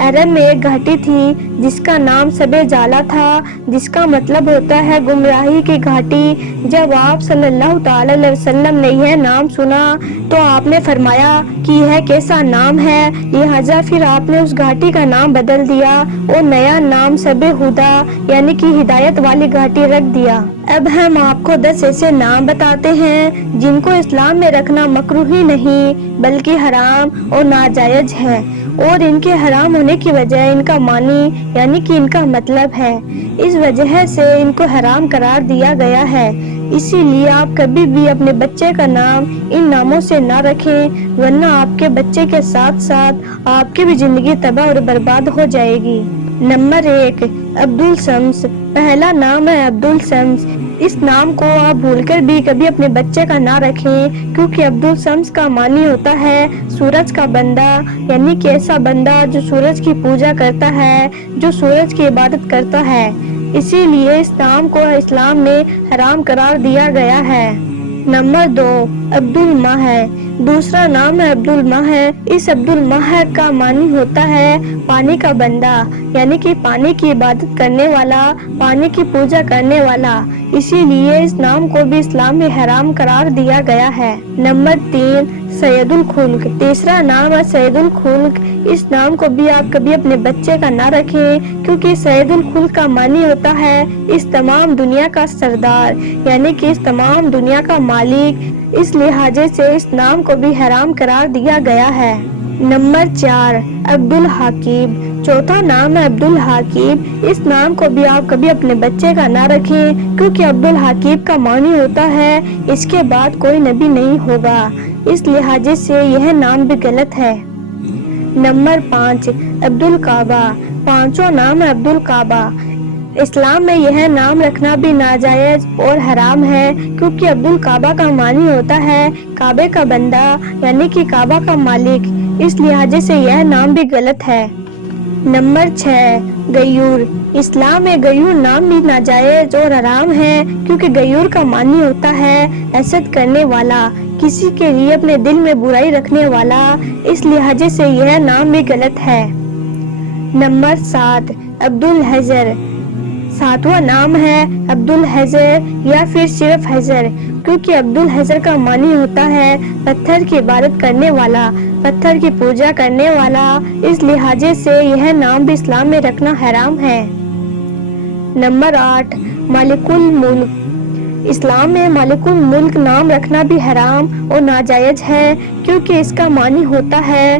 عرب میں ایک گھاٹی تھی جس کا نام سبے جالا تھا، جس کا مطلب ہوتا ہے گمراہی کی گھاٹی۔ جب آپ صلی اللہ تعالی علیہ وسلم نے یہ نام سنا تو آپ نے فرمایا کہ یہ کیسا نام ہے، لہٰذا پھر آپ نے اس گھاٹی کا نام بدل دیا اور نیا نام سبے ہدا یعنی کہ ہدایت والی گھاٹی رکھ دیا۔ اب ہم آپ کو 10 ایسے نام بتاتے ہیں جن کو اسلام میں رکھنا مکروہ ہی نہیں بلکہ حرام اور ناجائز ہے، اور ان کے حرام ہونے کی وجہ ان کا معنی یعنی کہ ان کا مطلب ہے، اس وجہ سے ان کو حرام قرار دیا گیا ہے۔ اسی لیے آپ کبھی بھی اپنے بچے کا نام ان ناموں سے نہ رکھیں، ورنہ آپ کے بچے کے ساتھ ساتھ آپ کی بھی زندگی تباہ اور برباد ہو جائے گی۔ نمبر 1، عبدالشمس۔ پہلا نام ہے عبدالشمس۔ اس نام کو آپ بھول کر بھی کبھی اپنے بچے کا نہ رکھیں، کیونکہ عبدالشمس کا معنی ہوتا ہے سورج کا بندہ، یعنی کہ ایسا بندہ جو سورج کی پوجا کرتا ہے، جو سورج کی عبادت کرتا ہے، اسی لیے اس نام کو اسلام میں حرام قرار دیا گیا ہے۔ نمبر 2، عبدالماہر۔ دوسرا نام ہے عبدالماہر۔ اس عبدالماہر کا معنی ہوتا ہے پانی کا بندہ، یعنی کہ پانی کی عبادت کرنے والا، پانی کی پوجا کرنے والا، اسی لیے اس نام کو بھی اسلام میں حرام قرار دیا گیا ہے۔ نمبر 3، سید الخلق۔ تیسرا نام ہے سید الخلق۔ اس نام کو بھی آپ کبھی اپنے بچے کا نہ رکھیں، کیونکہ سید الخلق کا معنی ہوتا ہے اس تمام دنیا کا سردار، یعنی کہ اس تمام دنیا کا مالک، اس لحاظ سے اس نام کو بھی حرام قرار دیا گیا ہے۔ نمبر 4، عبدالحکیم۔ چوتھا نام ہے عبدالحکیم۔ اس نام کو بھی آپ کبھی اپنے بچے کا نہ رکھیں، کیونکہ عبدالحکیم کا معنی ہوتا ہے اس کے بعد کوئی نبی نہیں ہوگا، اس لحاظ سے یہ نام بھی غلط ہے۔ نمبر 5، عبدالکعبہ۔ پانچواں نام ہے عبدالکعبہ۔ اسلام میں یہ نام رکھنا بھی ناجائز اور حرام ہے، کیونکہ عبدالکعبہ کا معنی ہوتا ہے کعبے کا بندہ، یعنی کہ کعبہ کا مالک، اس لحاظ سے یہ نام بھی غلط ہے۔ نمبر 6، غیور۔ اسلام میں غیور نام بھی ناجائز اور حرام ہے، کیونکہ غیور کا معنی ہوتا ہے حسد کرنے والا، کسی کے لیے اپنے دل میں برائی رکھنے والا، اس لحاظ سے یہ نام بھی غلط ہے۔ نمبر 7، عبدالحجر۔ ساتواں نام ہے عبدالحجر یا پھر صرف حجر، کیونکہ عبدالحجر کا معنی ہوتا ہے پتھر کی عبادت کرنے والا، پتھر کی پوجا کرنے والا، اس لحاظ سے یہ نام بھی اسلام میں رکھنا حرام ہے۔ نمبر 8، مالک الملک۔ اسلام میں مالک الملک نام رکھنا بھی حرام اور ناجائز ہے، کیونکہ اس کا معنی ہوتا ہے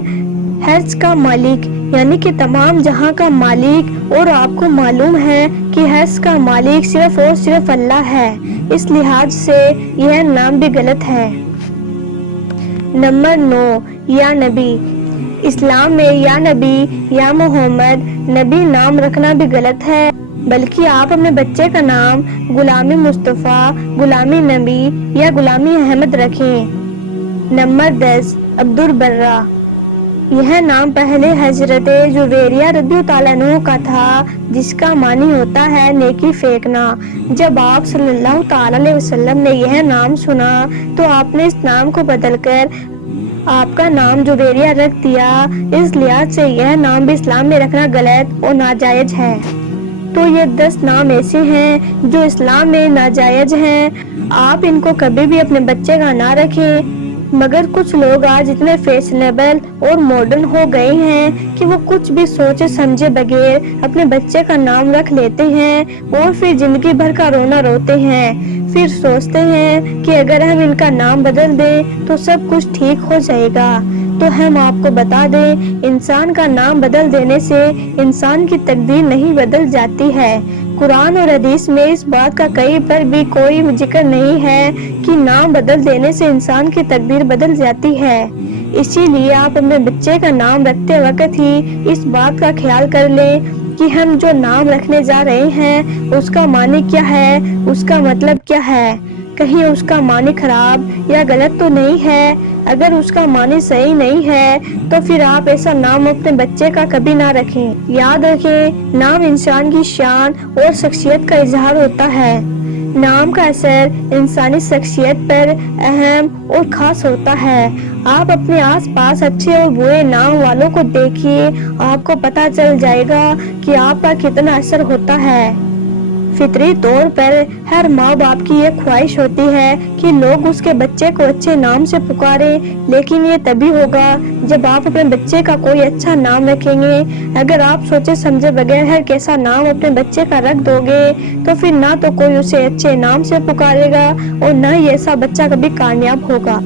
حرش کا مالک، یعنی کہ تمام جہاں کا مالک، اور آپ کو معلوم ہے کہ حرش کا مالک صرف اور صرف اللہ ہے، اس لحاظ سے یہ نام بھی غلط ہے۔ نمبر 9، یا نبی۔ اسلام میں یا نبی یا محمد نبی نام رکھنا بھی غلط ہے، بلکہ آپ اپنے بچے کا نام غلامی مصطفیٰ، غلامی نبی یا غلامی احمد رکھیں۔ نمبر 10، عبدالبرہ۔ یہ نام پہلے حضرت جویریہ رضی اللہ عنہ کا تھا، جس کا معنی ہوتا ہے نیکی پھینکنا۔ جب آپ صلی اللہ تعالی علیہ وسلم نے یہ نام سنا تو آپ نے اس نام کو بدل کر آپ کا نام جویریہ رکھ دیا، اس لحاظ سے یہ نام بھی اسلام میں رکھنا غلط اور ناجائز ہے۔ تو یہ 10 نام ایسے ہیں جو اسلام میں ناجائز ہیں، آپ ان کو کبھی بھی اپنے بچے کا نہ رکھیں۔ مگر کچھ لوگ آج اتنے فیشنیبل اور ماڈرن ہو گئے ہیں کہ وہ کچھ بھی سوچے سمجھے بغیر اپنے بچے کا نام رکھ لیتے ہیں اور پھر زندگی بھر کا رونا روتے ہیں، پھر سوچتے ہیں کہ اگر ہم ان کا نام بدل دیں تو سب کچھ ٹھیک ہو جائے گا۔ تو ہم آپ کو بتا دیں، انسان کا نام بدل دینے سے انسان کی تقدیر نہیں بدل جاتی ہے۔ قرآن اور حدیث میں اس بات کا کہیں پر بھی کوئی ذکر نہیں ہے کہ نام بدل دینے سے انسان کی تقدیر بدل جاتی ہے۔ اسی لیے آپ اپنے بچے کا نام رکھتے وقت ہی اس بات کا خیال کر لیں کہ ہم جو نام رکھنے جا رہے ہیں اس کا معنی کیا ہے، اس کا مطلب کیا ہے، کہیں اس کا معنی خراب یا غلط تو نہیں ہے۔ اگر اس کا معنی صحیح نہیں ہے تو پھر آپ ایسا نام اپنے بچے کا کبھی نہ رکھیں۔ یاد رکھیں، نام انسان کی شان اور شخصیت کا اظہار ہوتا ہے۔ نام کا اثر انسانی شخصیت پر اہم اور خاص ہوتا ہے۔ آپ اپنے آس پاس اچھے اور برے نام والوں کو دیکھیے، آپ کو پتہ چل جائے گا کہ آپ کا کتنا اثر ہوتا ہے۔ فطری طور پر ہر ماں باپ کی یہ خواہش ہوتی ہے کہ لوگ اس کے بچے کو اچھے نام سے پکاریں، لیکن یہ تبھی ہوگا جب آپ اپنے بچے کا کوئی اچھا نام رکھیں گے۔ اگر آپ سوچے سمجھے بغیر ہر کیسا نام اپنے بچے کا رکھ دو گے تو پھر نہ تو کوئی اسے اچھے نام سے پکارے گا اور نہ ہی ایسا بچہ کبھی کامیاب ہوگا۔